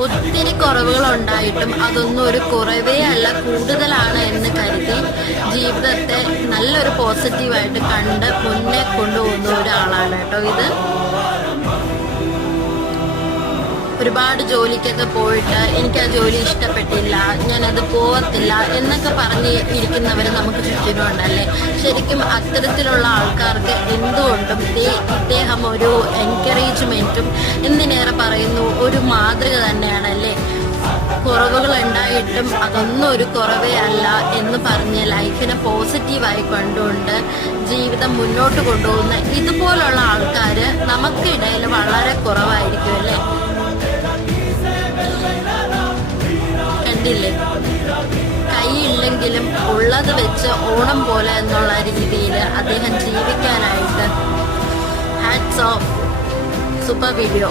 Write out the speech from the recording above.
ഒത്തിരി കുറവുകൾ ഉണ്ടായിട്ടും അതൊന്നും ഒരു കുറവേ അല്ല, കൂടുതലാണ് എന്ന് കരുതി ജീവിതത്തെ നല്ലൊരു പോസിറ്റീവായിട്ട് കണ്ട് മുന്നേ കൊണ്ടുപോകുന്ന ഒരാളാണ് കേട്ടോ ഇത്. ഒരുപാട് ജോലിക്കൊക്കെ പോയിട്ട് എനിക്ക് ആ ജോലി ഇഷ്ടപ്പെട്ടില്ല, ഞാനത് പോവത്തില്ല എന്നൊക്കെ പറഞ്ഞ് ഇരിക്കുന്നവർ നമുക്ക് ചുറ്റിനുണ്ടല്ലേ. ശരിക്കും അത്തരത്തിലുള്ള ആൾക്കാർക്ക് എന്തുകൊണ്ടും ഇദ്ദേഹം ഒരു എൻകറേജ്മെന്റും എന്തിനേറെ പറയുന്നു ഒരു മാതൃക തന്നെയാണല്ലേ. കുറവുകൾ ഉണ്ടായിട്ടും അതൊന്നും ഒരു കുറവേ അല്ല എന്ന് പറഞ്ഞ് ലൈഫിനെ പോസിറ്റീവായി കണ്ടുകൊണ്ട് ജീവിതം മുന്നോട്ട് കൊണ്ടുപോകുന്ന ഇതുപോലുള്ള ആൾക്കാർ നമുക്കിടയിൽ വളരെ കുറവായിരിക്കും അല്ലേ. കണ്ടില്ലേ, കൈയില്ലെങ്കിലും ഉള്ളത് വെച്ച് ഓണം പോലെ എന്നുള്ള രീതിയിൽ അദ്ദേഹം ജീവിക്കാനായിട്ട് ഹാറ്റ്സ് ഓഫ്. Super video.